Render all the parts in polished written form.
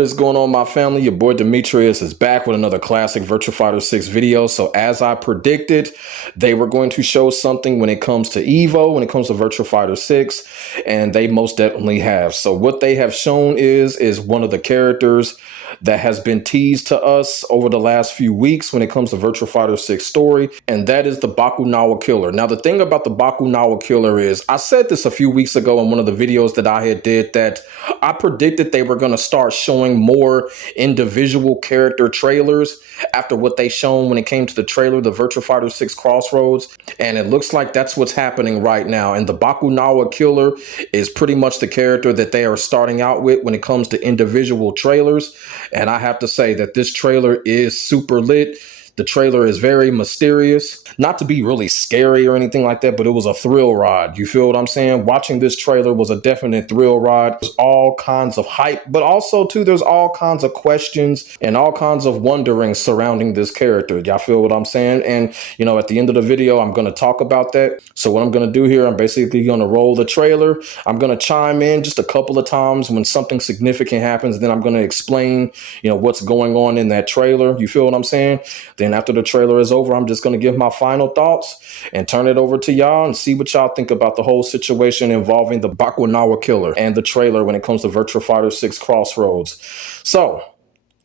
What is going on, my family? Your boy Demetrius is back with another classic Virtua Fighter 6 video. So as I predicted, they were going to show something when it comes to Evo, when it comes to Virtua Fighter 6, and they most definitely have. So what they have shown is one of the characters that has been teased to us over the last few weeks when it comes to Virtua Fighter 6 story, and that is the Bakunawa Killer. Now, the thing about the Bakunawa Killer is, I said this a few weeks ago in one of the videos that I had did, that I predicted they were going to start showing more individual character trailers after what they shown when it came to the trailer, the Virtua Fighter 6 Crossroads, and it looks like that's what's happening right now. And the Bakunawa Killer is pretty much the character that they are starting out with when it comes to individual trailers. And I have to say that this trailer is super lit. The trailer is very mysterious, not to be really scary or anything like that, but it was a thrill ride. You feel what I'm saying? Watching this trailer was a definite thrill ride. There's all kinds of hype, but also too, there's all kinds of questions and all kinds of wondering surrounding this character. Y'all feel what I'm saying? And, you know, at the end of the video, I'm going to talk about that. So what I'm going to do here, I'm basically going to roll the trailer. I'm going to chime in just a couple of times when something significant happens. Then I'm going to explain, you know, what's going on in that trailer. You feel what I'm saying? Then after the trailer is over, I'm just going to give my final thoughts and turn it over to y'all and see what y'all think about the whole situation involving the Bakunawa Killer and the trailer when it comes to Virtua Fighter 6 Crossroads. So,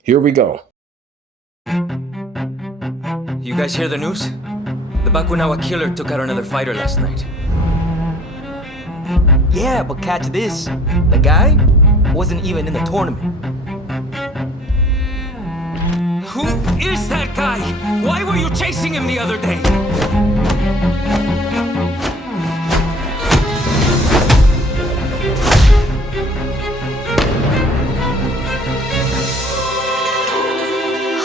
here we go. You guys hear the news? The Bakunawa Killer took out another fighter last night. Yeah, but catch this. The guy wasn't even in the tournament. Who is that guy? Why were you chasing him the other day?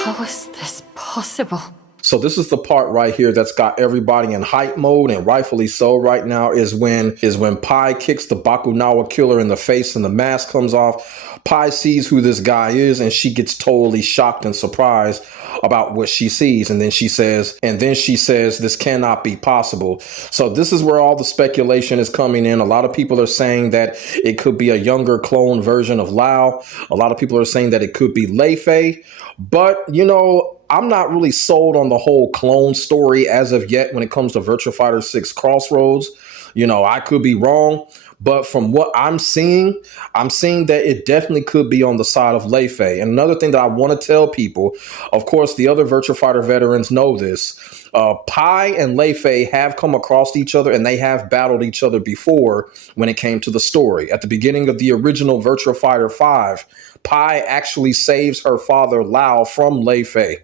How is this possible? So this is the part right here that's got everybody in hype mode, and rightfully so right now, is when Pai kicks the Bakunawa Killer in the face and the mask comes off. Pai sees who this guy is and she gets totally shocked and surprised about what she sees. And then she says, this cannot be possible. So this is where all the speculation is coming in. A lot of people are saying that it could be a younger clone version of Lau. A lot of people are saying that it could be Lei Fei. But, you know, I'm not really sold on the whole clone story as of yet when it comes to Virtua Fighter 6 Crossroads. You know, I could be wrong, but from what I'm seeing that it definitely could be on the side of Lei Fei. And another thing that I want to tell people, of course, the other Virtua Fighter veterans know this. Pai and Lei Fei have come across each other and they have battled each other before when it came to the story. At the beginning of the original Virtua Fighter 5, Pai actually saves her father Lau from Lei Fei.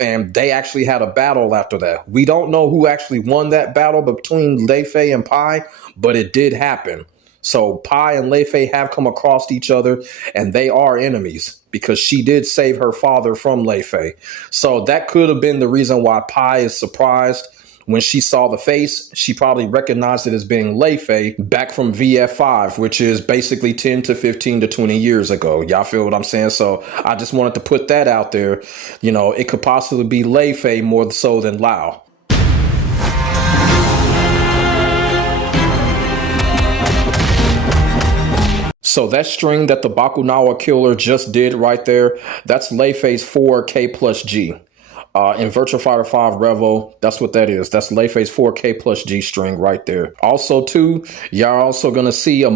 And they actually had a battle after that. We don't know who actually won that battle between Lei Fei and Pai, but it did happen. So Pai and Lei Fei have come across each other and they are enemies because she did save her father from Lei Fei. So that could have been the reason why Pai is surprised. When she saw the face, she probably recognized it as being Lei Fei back from VF5, which is basically 10 to 15 to 20 years ago. Y'all feel what I'm saying? So I just wanted to put that out there. You know, it could possibly be Lei Fei more so than Lau. So that string that the Bakunawa Killer just did right there, that's Lei Fei's 4K plus G. In Virtua Fighter 5 Revo, that's what that is. That's Lei Fei's 4K plus G string right there. Also, too, y'all also going to see a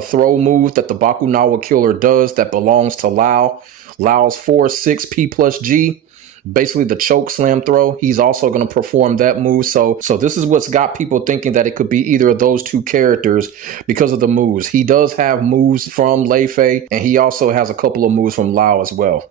throw move that the Bakunawa Killer does that belongs to Lau. Lau's 4-6P plus G, basically the choke slam throw. He's also going to perform that move. So this is what's got people thinking that it could be either of those two characters because of the moves. He does have moves from Lei Fei, and he also has a couple of moves from Lau as well.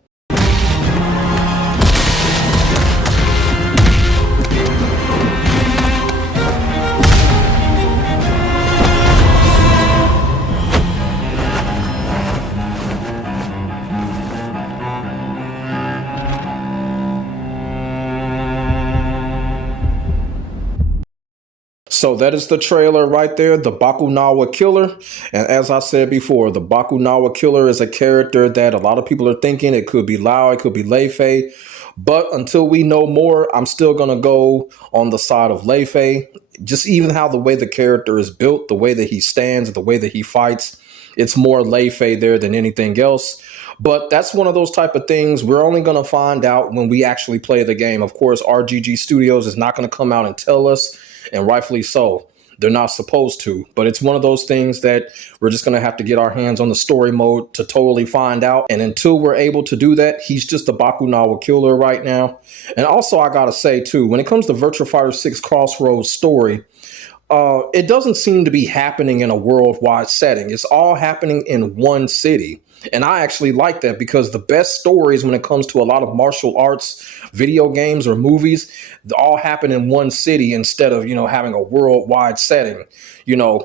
So that is the trailer right there, the Bakunawa Killer. And as I said before, the Bakunawa Killer is a character that a lot of people are thinking it could be Lau, it could be Lei Fei. But until we know more, I'm still going to go on the side of Lei Fei. Just even how the way the character is built, the way that he stands, the way that he fights, it's more Lei Fei there than anything else. But that's one of those type of things we're only going to find out when we actually play the game. Of course, RGG Studios is not going to come out and tell us, and rightfully so. They're not supposed to, but it's one of those things that we're just going to have to get our hands on the story mode to totally find out. And until we're able to do that, he's just a Bakunawa killer right now. And also, I got to say, too, when it comes to Virtua Fighter 6 Crossroads story, it doesn't seem to be happening in a worldwide setting. It's all happening in one city. And I actually like that because the best stories when it comes to a lot of martial arts, video games or movies, they all happen in one city instead of, having a worldwide setting.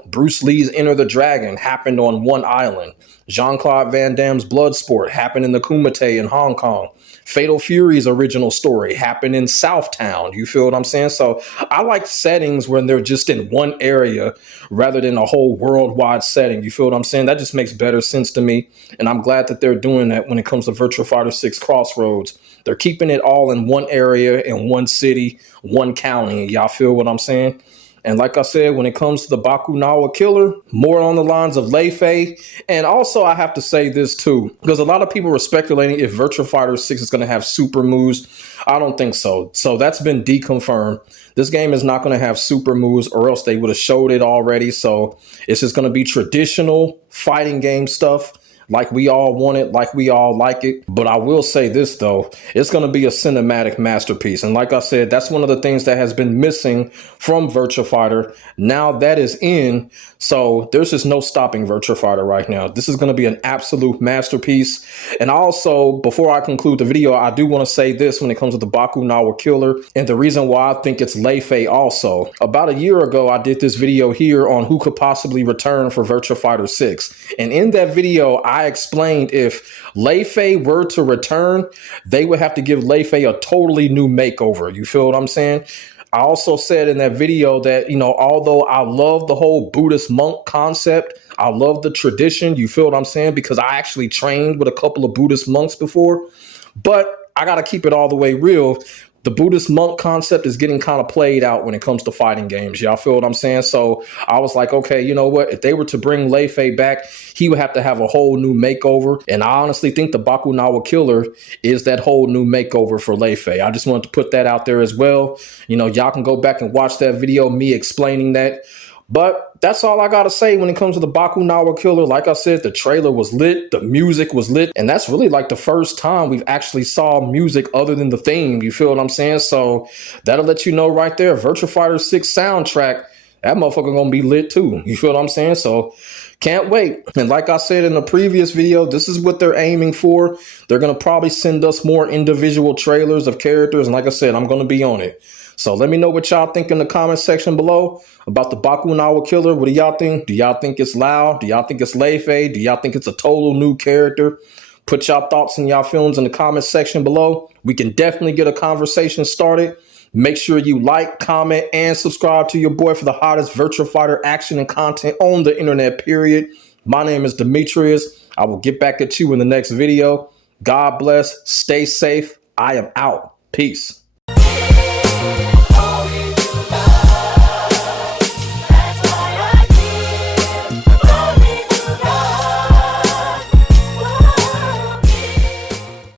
Bruce Lee's Enter the Dragon happened on one island. Jean-Claude Van Damme's Bloodsport happened in the Kumite in Hong Kong. Fatal Fury's original story happened in Southtown. You feel what I'm saying? So I like settings when they're just in one area rather than a whole worldwide setting. You feel what I'm saying? That just makes better sense to me. And I'm glad that they're doing that when it comes to Virtua Fighter 6 Crossroads. They're keeping it all in one area, in one city, one county. Y'all feel what I'm saying? And like I said, when it comes to the Bakunawa Killer, more on the lines of Lei Fei. And also, I have to say this too, because a lot of people were speculating if Virtua Fighter 6 is going to have super moves. I don't think so. So that's been deconfirmed. This game is not going to have super moves, or else they would have showed it already. So it's just going to be traditional fighting game stuff, like we all want it, like we all like it. But I will say this, though, it's going to be a cinematic masterpiece. And like I said, that's one of the things that has been missing from Virtua Fighter. Now that is in. So there's just no stopping Virtua Fighter right now. This is going to be an absolute masterpiece. And also, before I conclude the video, I do want to say this when it comes to the Bakunawa Killer. And the reason why I think it's Lei Fei also. About a year ago, I did this video here on who could possibly return for Virtua Fighter 6. And in that video, I explained if Lei Fei were to return, they would have to give Lei Fei a totally new makeover. You feel what I'm saying? I also said in that video that, although I love the whole Buddhist monk concept, I love the tradition. You feel what I'm saying? Because I actually trained with a couple of Buddhist monks before, but I got to keep it all the way real. The Buddhist monk concept is getting kind of played out when it comes to fighting games. Y'all feel what I'm saying? So I was like, okay, you know what? If they were to bring Lei Fei back, he would have to have a whole new makeover. And I honestly think the Bakunawa Killer is that whole new makeover for Lei Fei. I just wanted to put that out there as well. Y'all can go back and watch that video, me explaining that. But that's all I got to say when it comes to the Bakunawa Killer. Like I said, the trailer was lit. The music was lit. And that's really like the first time we've actually saw music other than the theme. You feel what I'm saying? So that'll let you know right there. Virtua Fighter 6 soundtrack, that motherfucker gonna be lit too. You feel what I'm saying? So can't wait. And like I said in the previous video, this is what they're aiming for. They're going to probably send us more individual trailers of characters. And like I said, I'm going to be on it. So let me know what y'all think in the comment section below about the Bakunawa Killer. What do y'all think? Do y'all think it's Lau? Do y'all think it's Lei Fei? Do y'all think it's a total new character? Put y'all thoughts and y'all feelings in the comment section below. We can definitely get a conversation started. Make sure you like, comment, and subscribe to your boy for the hottest Virtua Fighter action and content on the internet, period. My name is Demetrius. I will get back at you in the next video. God bless. Stay safe. I am out. Peace.